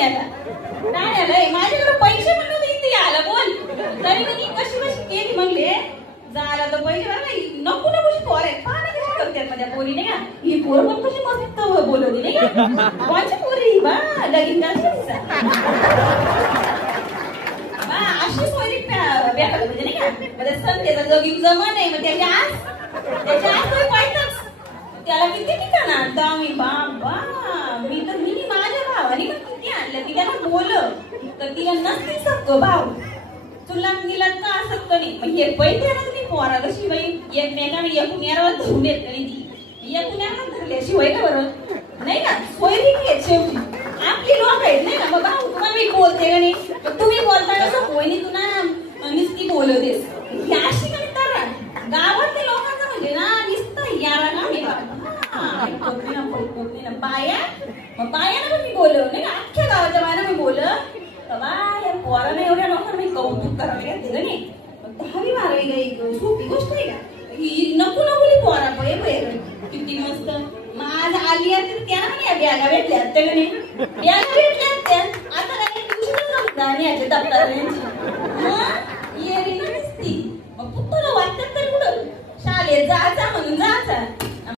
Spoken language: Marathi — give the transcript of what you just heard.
ठाण्याला माझ्याकडे पैसे म्हणलं होते इथे आला बोल तरी मी कशी कशी केली म्हणले झाला तर पैसे बरं नको नको पोर आहेत पाहा कशी करते माझ्या पोरी नाही का ही पोर पण कशी मस्त बोलवली नाही का कोणची पोरी बा लगीन अशी सोयरी व्यापार म्हणजे नाही का संध्याचा लगीन जमा नाही मग त्याच्या आज पाहिजेच त्याला किती ठिकाण आणतो आम्ही बाबा मी माझ्या भावाने पण किती आणलं की त्याला बोलव तर तिला नसते सक्क भाव तुला तिला का सक्क नाही मग हे पैसे ना तुम्ही पोरा कशी बाई एकमेकाने एकूण यावर धरून येत नाही ती एकूण यावर धरल्याशिवाय का बरं नाही का सोयरी घेत शेवटी आपली लोक आहेत नाही का मग भाऊ तुम्हाला मी बोलते का नाही तुम्ही बोलता कसं कोणी तुला नुसती बोलवतेस ही अशी काय तर गावातल्या लोकांचं म्हणजे ना नुसतं याला ना मी बायानं पण मी बोलव नाही अख्ख्या गावाच्या बायानं मी बोल या पोराने एवढ्या लोकांना मी कौतुक करायला घेतलं नाही 10वी 12वी काही सोपी गोष्ट आहे का ही नको नको पोरा किती मस्त माझ आली तर त्या बॅगा भेटल्या बॅगा भेटल्या आता काही ट्युशन दप्तर ये रे नसती मग तुला वाटतं तर कुठं शाळेत जायचा म्हणून जायचा